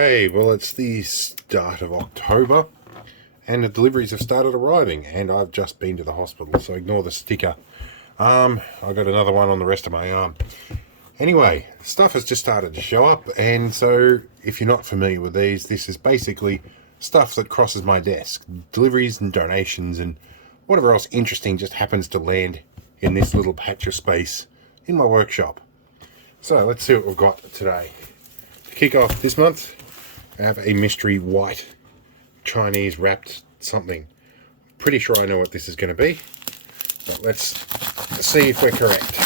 Okay, well, it's the start of October and the deliveries have started arriving, and I've just been to the hospital, so ignore the sticker. I got another one on the rest of my arm. Anyway, stuff has just started to show up, and so if you're not familiar with these, this is basically stuff that crosses my desk. Deliveries and donations and whatever else interesting just happens to land in this little patch of space in my workshop. So let's see what we've got today. To kick off this month, I have a mystery white Chinese wrapped something. Pretty sure I know what this is going to be, but let's see if we're correct.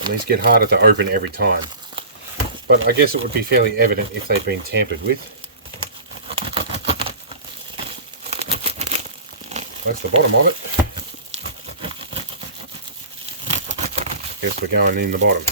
And these get harder to open every time, but I guess it would be fairly evident if they've been tampered with. That's the bottom of it. Guess we're going in the bottom.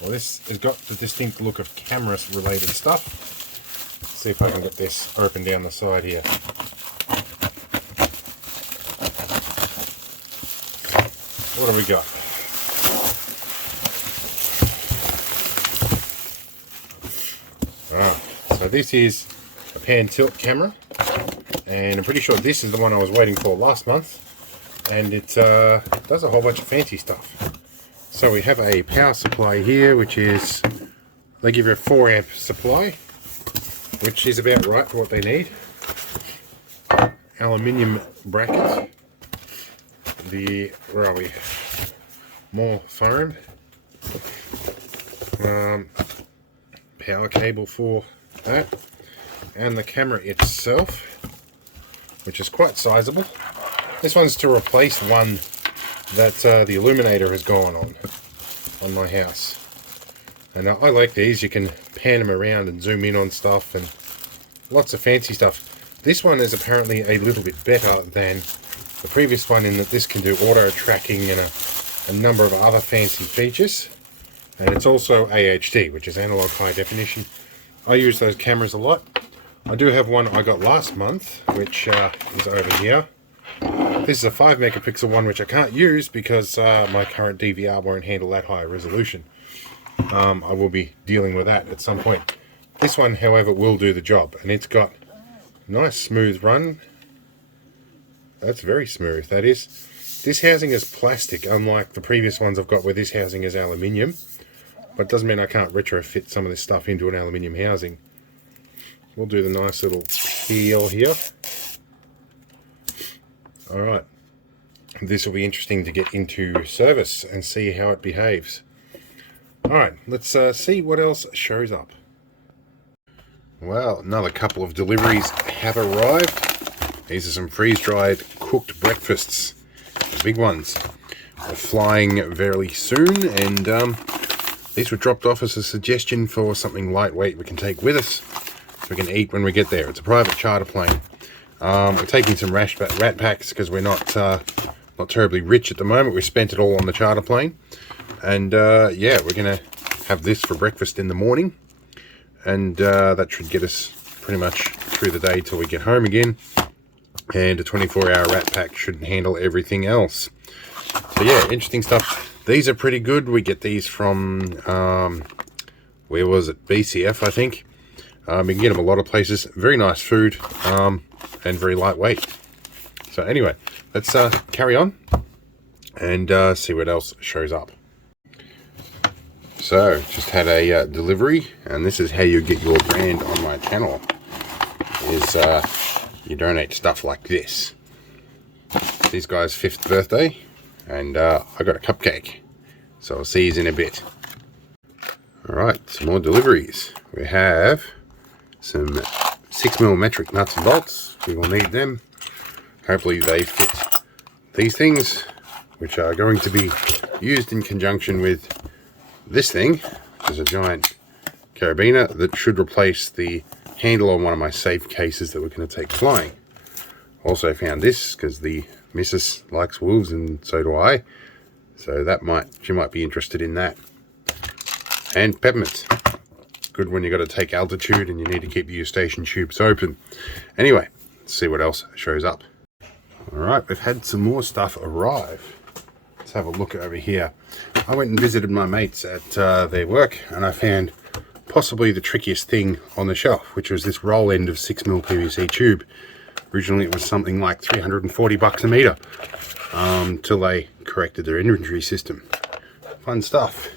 Well, this has got the distinct look of camera related stuff. Let's see if I can get this open down the side here. What have we got? So this is a pan tilt camera, and I'm pretty sure this is the one I was waiting for last month, and it does a whole bunch of fancy stuff. So we have a power supply here, which is, they give you a 4 amp supply, which is about right for what they need. Aluminium bracket. Where are we? More foam. Power cable for that. And the camera itself, which is quite sizable. This one's to replace one that the illuminator has gone on my house. And I like these. You can pan them around and zoom in on stuff and lots of fancy stuff. This one is apparently a little bit better than the previous one in that this can do auto tracking and a number of other fancy features. And it's also AHD, which is analog high definition. I use those cameras a lot. I do have one I got last month, which is over here. This is a 5 megapixel one, which I can't use because my current DVR won't handle that high resolution. I will be dealing with that at some point. This one, however, will do the job, and it's got nice smooth run. That's very smooth, that is. This housing is plastic, unlike the previous ones I've got where this housing is aluminium. But it doesn't mean I can't retrofit some of this stuff into an aluminium housing. We'll do the nice little peel here. Alright, this will be interesting to get into service and see how it behaves. Alright, let's see what else shows up. Well, another couple of deliveries have arrived. These are some freeze-dried cooked breakfasts, the big ones. They're flying very soon, and these were dropped off as a suggestion for something lightweight we can take with us, so we can eat when we get there. It's a private charter plane. We're taking some rat packs because we're not terribly rich at the moment. We spent it all on the charter plane, and yeah, we're gonna have this for breakfast in the morning, and that should get us pretty much through the day till we get home again. And a 24-hour rat pack should handle everything else. So yeah, interesting stuff. These are pretty good. We get these from where was it? BCF, I think. We can get them a lot of places. Very nice food. And very lightweight. So anyway, let's carry on and see what else shows up. So just had a delivery, and this is how you get your brand on my channel, is you donate stuff like this. This guy's 5th birthday, and I got a cupcake, so I'll see you in a bit. Alright, some more deliveries. We have some 6mm metric nuts and bolts. We will need them. Hopefully they fit these things, which are going to be used in conjunction with this thing, which is a giant carabiner that should replace the handle on one of my safe cases that we're going to take flying. Also found this because the missus likes wolves, and so do I. So she might be interested in that. And peppermints. Good when you got to take altitude and you need to keep your station tubes open. Anyway, let's see what else shows up. Alright, we've had some more stuff arrive. Let's have a look over here. I went and visited my mates at their work, and I found possibly the trickiest thing on the shelf, which was this roll end of 6mm PVC tube. Originally it was something like 340 bucks a meter, till they corrected their inventory system. Fun stuff.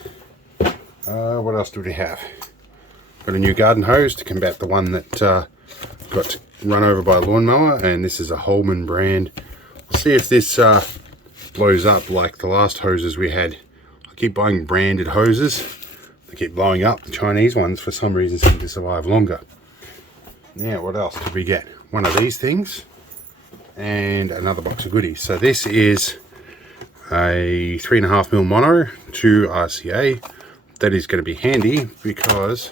What else do we have? Got a new garden hose to combat the one that got run over by a lawnmower, and this is a Holman brand. We'll see if this blows up like the last hoses we had. I keep buying branded hoses. They keep blowing up. The Chinese ones for some reason seem to survive longer. Now what else did we get? One of these things and another box of goodies. So this is a 3.5mm mono to RCA. That is going to be handy because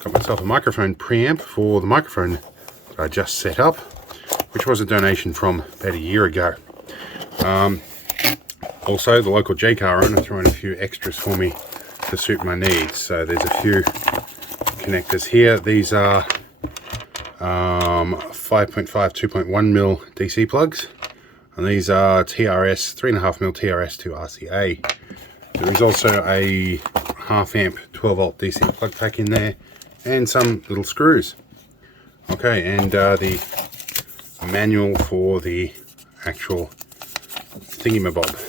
got myself a microphone preamp for the microphone that I just set up, which was a donation from about a year ago. Also, the local J-car owner threw in a few extras for me to suit my needs. So there's a few connectors here. These are 5.5 2.1mm DC plugs, and these are TRS 3.5mm TRS to RCA. There is also a half amp 12 volt DC plug pack in there, and some little screws. Okay, and the manual for the actual thingamabob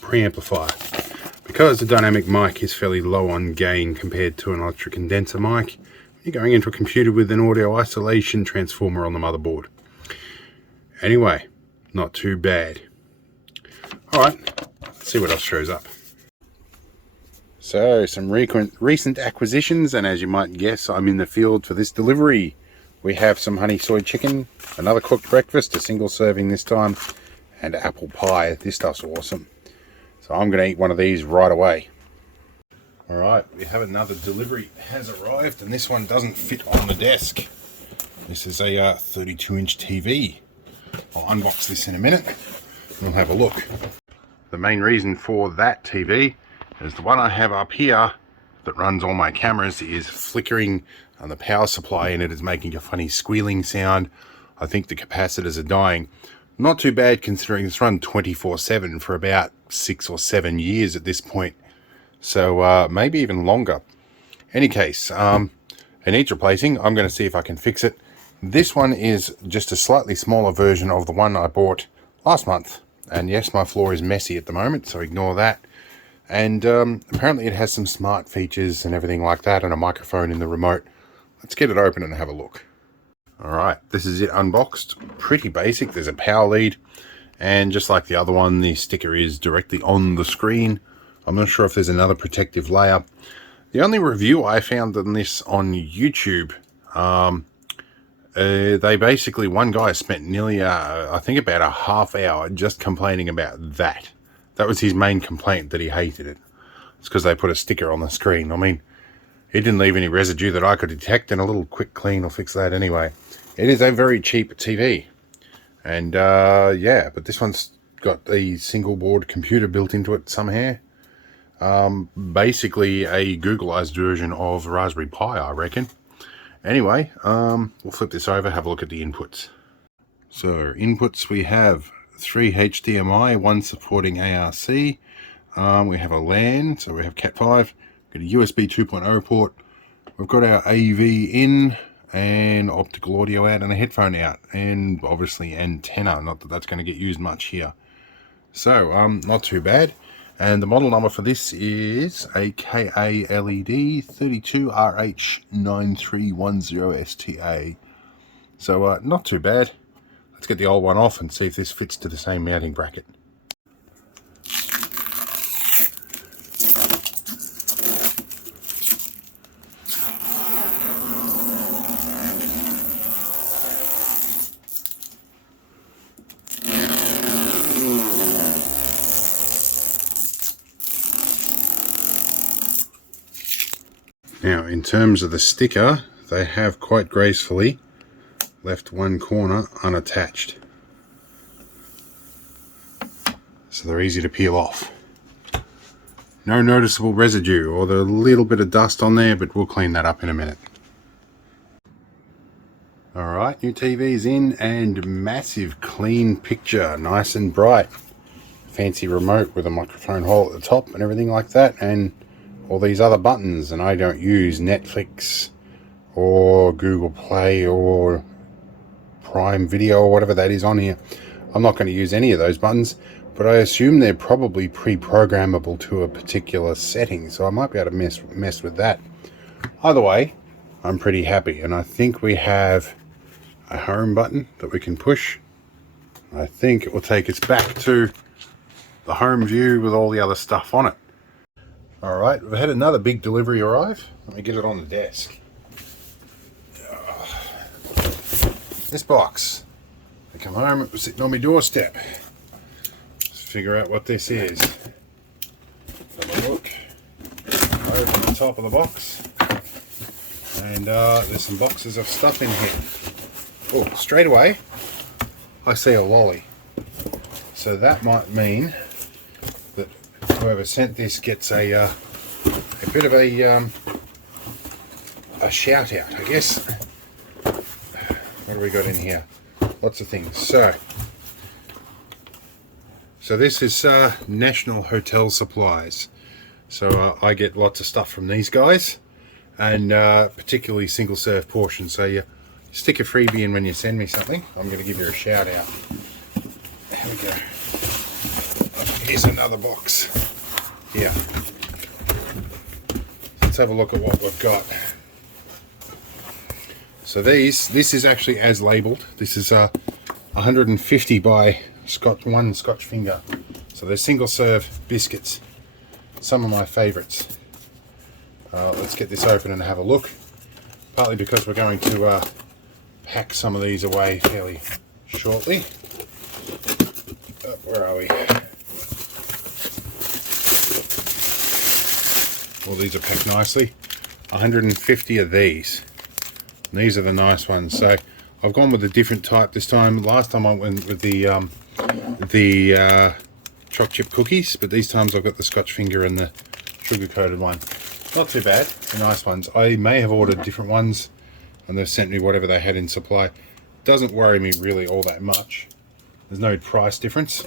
preamplifier. Because the dynamic mic is fairly low on gain compared to an electric condenser mic, you're going into a computer with an audio isolation transformer on the motherboard. Anyway, not too bad. Alright, let's see what else shows up. So, some recent acquisitions, and as you might guess, I'm in the field for this delivery. We have some honey soy chicken, another cooked breakfast, a single serving this time, and apple pie. This stuff's awesome. So I'm going to eat one of these right away. Alright, we have another delivery has arrived, and this one doesn't fit on the desk. This is a 32-inch TV. I'll unbox this in a minute, and we'll have a look. The main reason for that TV is the one I have up here that runs all my cameras is flickering, and the power supply in it is making a funny squealing sound. I think the capacitors are dying. Not too bad considering it's run 24/7 for about 6 or 7 years at this point. So maybe even longer. Any case, it needs replacing. I'm going to see if I can fix it. This one is just a slightly smaller version of the one I bought last month. And yes, my floor is messy at the moment, so ignore that. And apparently it has some smart features and everything like that, and a microphone in the remote. Let's get it open and have a look. Alright, this is it unboxed. Pretty basic. There's a power lead, and just like the other one, the sticker is directly on the screen. I'm not sure if there's another protective layer. The only review I found on this on YouTube, they basically, one guy spent nearly, I think about a half hour just complaining about that. That was his main complaint, that he hated it. It's because they put a sticker on the screen. I mean, it didn't leave any residue that I could detect, and a little quick clean will fix that anyway. It is a very cheap TV. And yeah, but this one's got a single board computer built into it somehow. Basically a Googleized version of Raspberry Pi, I reckon. Anyway, we'll flip this over, have a look at the inputs. So, inputs, we have 3 HDMI, 1 supporting ARC. We have a LAN, so we have Cat5. Got a USB 2.0 port. We've got our AV in, and optical audio out, and a headphone out, and obviously antenna. Not that that's going to get used much here. So, not too bad. And the model number for this is a KA LED 32RH9310STA. So, not too bad. Let's get the old one off and see if this fits to the same mounting bracket. Now, in terms of the sticker, they have quite gracefully left one corner unattached. So they're easy to peel off. No noticeable residue, or the little bit of dust on there, but we'll clean that up in a minute. Alright, new TV's in, and massive clean picture, nice and bright. fancy remote with a microphone hole at the top and everything like that, and all these other buttons. And I don't use Netflix or Google Play or Prime Video or whatever that is on here. I'm not going to use any of those buttons, but I assume they're probably pre-programmable to a particular setting, so I might be able to mess with that. Either way, I'm pretty happy, and I think we have a home button that we can push. I think it will take us back to the home view with all the other stuff on it. Alright, we've had another big delivery arrive. Let me get it on the desk. This box. I come home, it was sitting on my doorstep. Let's figure out what this is. Have a look. Open the top of the box. And there's some boxes of stuff in here. Oh, straight away, I see a lolly. So that might mean that whoever sent this gets a bit of a shout out, I guess. What do we got in here? Lots of things. So this is National Hotel Supplies. So I get lots of stuff from these guys, and particularly single serve portions. So you stick a freebie in when you send me something. I'm going to give you a shout out. Here we go. Here's another box. Here. Let's have a look at what we've got. So this is actually as labelled. This is 150 by one Scotch finger. So they're single serve biscuits. Some of my favourites. Let's get this open and have a look. Partly because we're going to pack some of these away fairly shortly. Where are we? All these are packed nicely. 150 of these. And these are the nice ones. So I've gone with a different type this time. Last time I went with the choc chip cookies, but these times I've got the Scotch finger and the sugar coated one. Not too bad. They're nice ones. I may have ordered different ones, and they've sent me whatever they had in supply. Doesn't worry me really all that much. There's no price difference,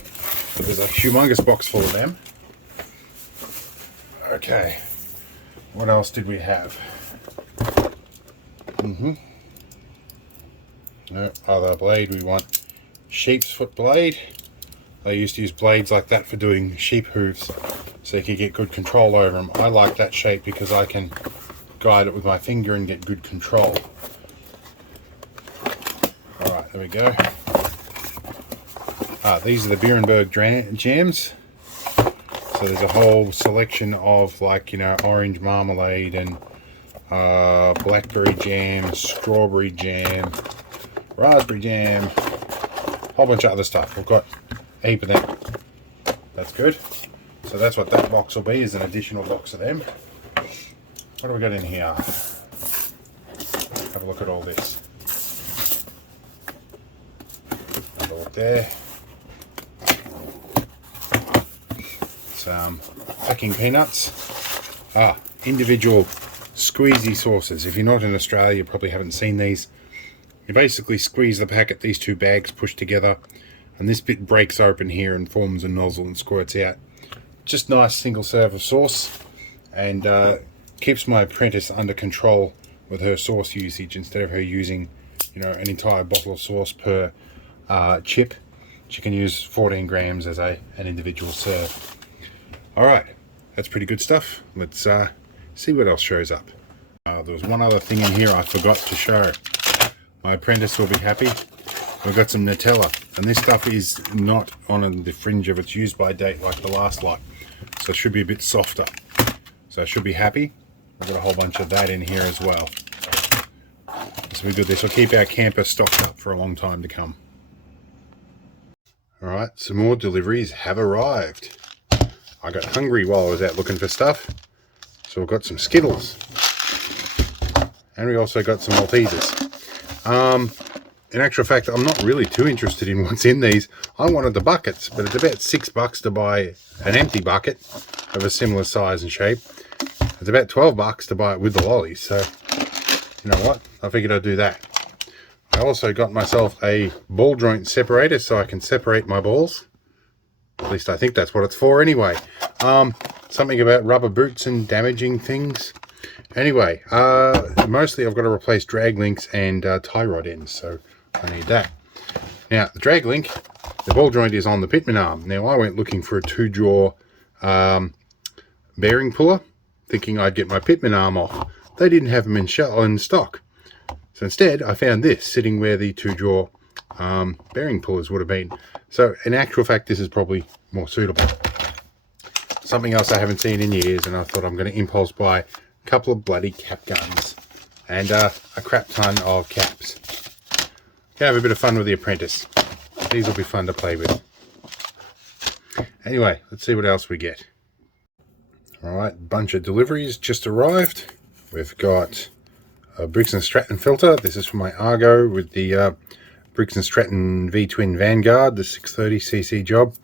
but there's a humongous box full of them. Okay, what else did we have? No other blade. We want sheep's foot blade. I used to use blades like that for doing sheep hooves, so you could get good control over them. I like that shape because I can guide it with my finger and get good control. Alright, there we go. These are the Beerenberg jams. So there's a whole selection of, like, you know, orange marmalade and blackberry jam, strawberry jam, raspberry jam, a whole bunch of other stuff. We've got a heap of them. That's good. So that's what that box will be, is an additional box of them. What do we got in here? Have a look at all this. Have a look there. Some packing peanuts. Individual squeezy sauces. If you're not in Australia, you probably haven't seen these. You basically squeeze the packet, these two bags push together, and this bit breaks open here and forms a nozzle and squirts out. Just nice single serve of sauce, and keeps my apprentice under control with her sauce usage. Instead of her using, you know, an entire bottle of sauce per chip, she can use 14 grams as an individual serve. Alright, that's pretty good stuff. Let's see what else shows up. There was one other thing in here I forgot to show. My apprentice will be happy. We've got some Nutella, and this stuff is not on the fringe of its use by date like the last lot, so it should be a bit softer. So I should be happy. We've got a whole bunch of that in here as well. This will be good. This will keep our camper stocked up for a long time to come. Alright, some more deliveries have arrived. I got hungry while I was out looking for stuff, so we've got some Skittles, and we also got some Maltesers. In actual fact, I'm not really too interested in what's in these. I wanted the buckets, but it's about $6 to buy an empty bucket of a similar size and shape. It's about $12 to buy it with the lollies, so you know what? I figured I'd do that. I also got myself a ball joint separator so I can separate my balls. At least I think that's what it's for anyway. Something about rubber boots and damaging things. Anyway, mostly I've got to replace drag links and tie rod ends, so I need that. Now, the drag link, the ball joint is on the pitman arm. Now, I went looking for a 2-jaw bearing puller, thinking I'd get my pitman arm off. They didn't have them in stock. So instead, I found this sitting where the 2-jaw bearing pullers would have been. So in actual fact, this is probably more suitable. Something else I haven't seen in years, and I thought I'm going to impulse buy a couple of bloody cap guns and a crap ton of caps. Have a bit of fun with the apprentice. These will be fun to play with. Anyway, let's see what else we get. Alright, bunch of deliveries just arrived. We've got a Briggs & Stratton filter. This is for my Argo with the Briggs & Stratton V-Twin Vanguard, the 630cc job.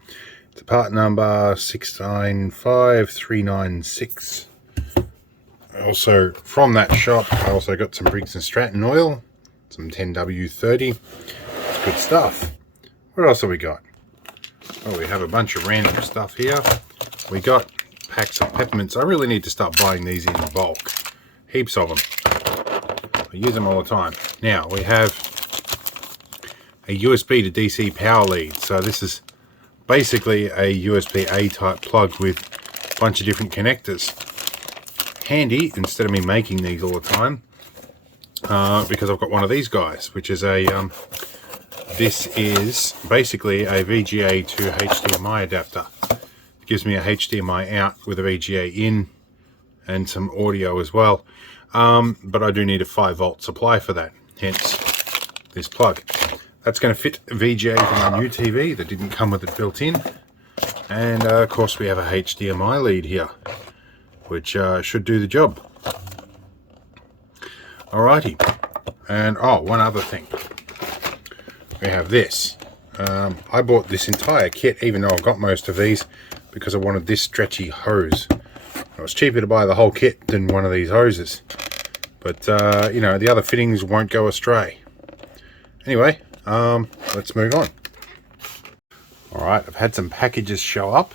It's part number 695396. Also, from that shop, I also got some Briggs & Stratton oil, some 10W30. It's good stuff. What else have we got? Oh, we have a bunch of random stuff here. We got packs of peppermints. I really need to start buying these in bulk. Heaps of them. I use them all the time. Now, we have a USB to DC power lead. So this is basically a USB-A type plug with a bunch of different connectors. Handy, instead of me making these all the time, because I've got one of these guys, which is a, this is basically a VGA to HDMI adapter. It gives me a HDMI out with a VGA in and some audio as well. But I do need a 5-volt supply for that, hence this plug. That's going to fit VGA for my new TV that didn't come with it built in. And of course we have a HDMI lead here, which should do the job. Alrighty. And oh, one other thing. We have this. I bought this entire kit, even though I've got most of these, because I wanted this stretchy hose. It was cheaper to buy the whole kit than one of these hoses. But, you know, the other fittings won't go astray. Anyway, let's move on. Alright, I've had some packages show up.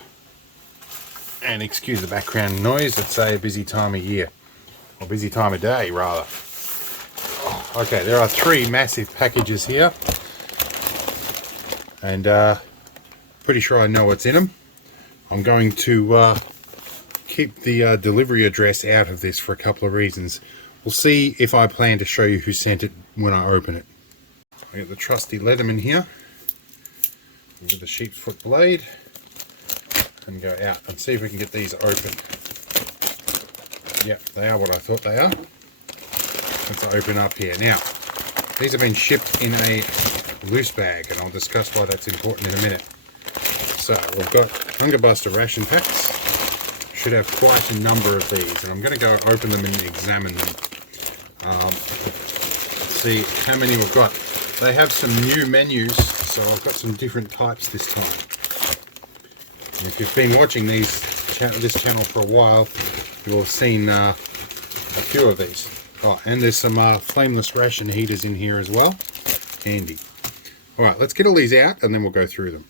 And excuse the background noise, it's a busy time of year. Or busy time of day, rather. Okay, there are 3 massive packages here. And pretty sure I know what's in them. I'm going to keep the delivery address out of this for a couple of reasons. We'll see if I plan to show you who sent it when I open it. I get the trusty Leatherman here with the sheep's foot blade, and go out and see if we can get these open. Yep, they are what I thought they are. Let's open up here. Now, these have been shipped in a loose bag, and I'll discuss why that's important in a minute. So, we've got Hunger Buster ration packs. Should have quite a number of these, and I'm going to go open them and examine them. See how many we've got. They have some new menus, so I've got some different types this time. And if you've been watching this channel for a while, you will have seen a few of these. Oh, and there's some flameless ration heaters in here as well. Handy. Alright, let's get all these out and then we'll go through them.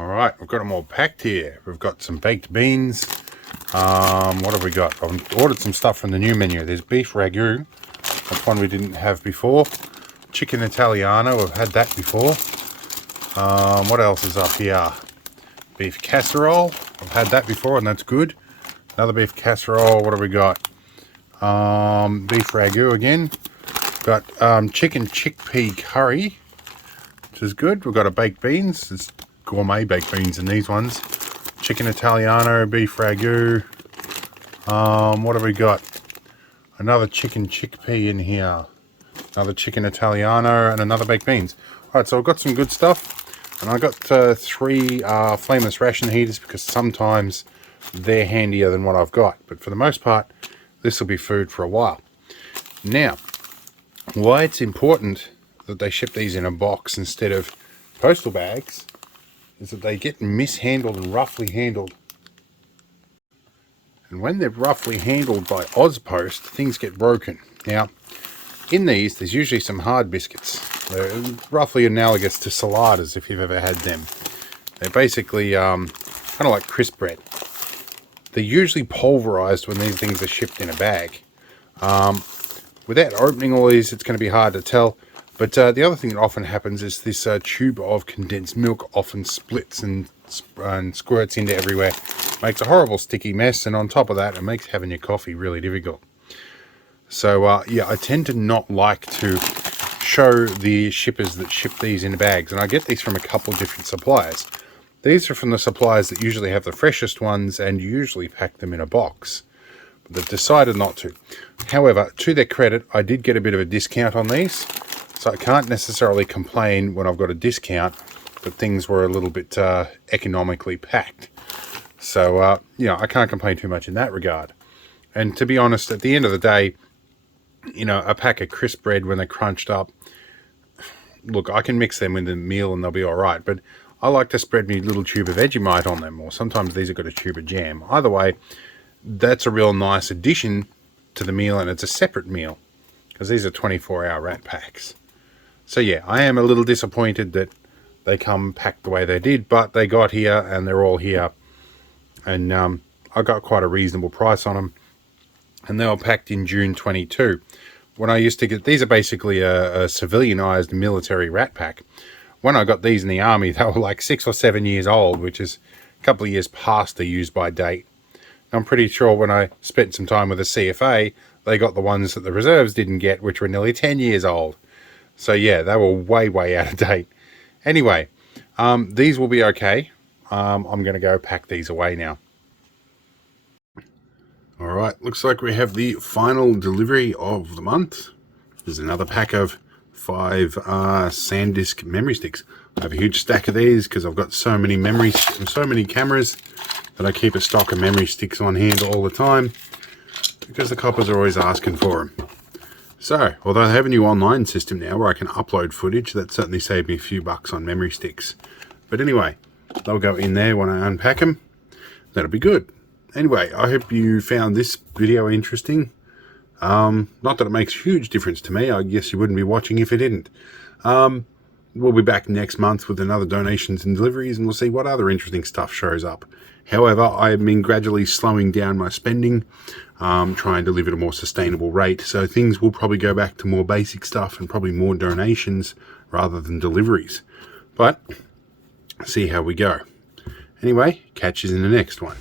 Alright, we've got them all packed here. We've got some baked beans. What have we got? I've ordered some stuff from the new menu. There's beef ragu. That's one we didn't have before. Chicken Italiano, I've had that before. What else is up here? Beef casserole, I've had that before and that's good. Another beef casserole, what have we got? Beef ragu again. Got chicken chickpea curry, which is good. We've got a baked beans. It's gourmet baked beans in these ones. Chicken Italiano, beef ragu. What have we got? Another chicken chickpea in here. Another chicken Italiano and another baked beans. Alright, so I've got some good stuff. And I got 3 flameless ration heaters because sometimes they're handier than what I've got. But for the most part, this will be food for a while. Now, why it's important that they ship these in a box instead of postal bags is that they get mishandled and roughly handled. And when they're roughly handled by Ozpost, things get broken. Now, in these, there's usually some hard biscuits. They're roughly analogous to saladas if you've ever had them. They're basically kind of like crisp bread. They're usually pulverized when these things are shipped in a bag. Without opening all these, it's going to be hard to tell. But the other thing that often happens is this tube of condensed milk often splits and squirts into everywhere. Makes a horrible sticky mess, and on top of that, it makes having your coffee really difficult. So yeah, I tend to not like to show the shippers that ship these in bags, and I get these from a couple of different suppliers. These are from the suppliers that usually have the freshest ones and usually pack them in a box. But they've decided not to. However, to their credit, I did get a bit of a discount on these, so I can't necessarily complain when I've got a discount that things were a little bit economically packed. So, you know, I can't complain too much in that regard. And to be honest, at the end of the day, you know, a pack of crisp bread when they're crunched up, look, I can mix them with the meal and they'll be all right. But I like to spread me little tube of Vegemite on them, or sometimes these have got a tube of jam. Either way, that's a real nice addition to the meal, and it's a separate meal because these are 24-hour rat packs. So yeah, I am a little disappointed that they come packed the way they did, but they got here and they're all here, and I got quite a reasonable price on them, and they were packed in June 22. When I used to get these, are basically a civilianized military rat pack. When I got these in the army, they were like 6 or 7 years old, which is a couple of years past the use by date. I'm pretty sure when I spent some time with the CFA, they got the ones that the reserves didn't get, which were nearly 10 years old. So yeah, they were way out of date. Anyway, these will be okay. I'm going to go pack these away now. All right, looks like we have the final delivery of the month. There's another pack of 5 SanDisk memory sticks. I have a huge stack of these because I've got so many cameras that I keep a stock of memory sticks on hand all the time because the coppers are always asking for them. So, although I have a new online system now where I can upload footage, that certainly saved me a few bucks on memory sticks. But anyway, they'll go in there when I unpack them. That'll be good. Anyway, I hope you found this video interesting. Not that it makes a huge difference to me. I guess you wouldn't be watching if it didn't. We'll be back next month with another donations and deliveries, and we'll see what other interesting stuff shows up. However, I've been gradually slowing down my spending, trying to live at a more sustainable rate. So things will probably go back to more basic stuff and probably more donations rather than deliveries. But see how we go. Anyway, catch you in the next one.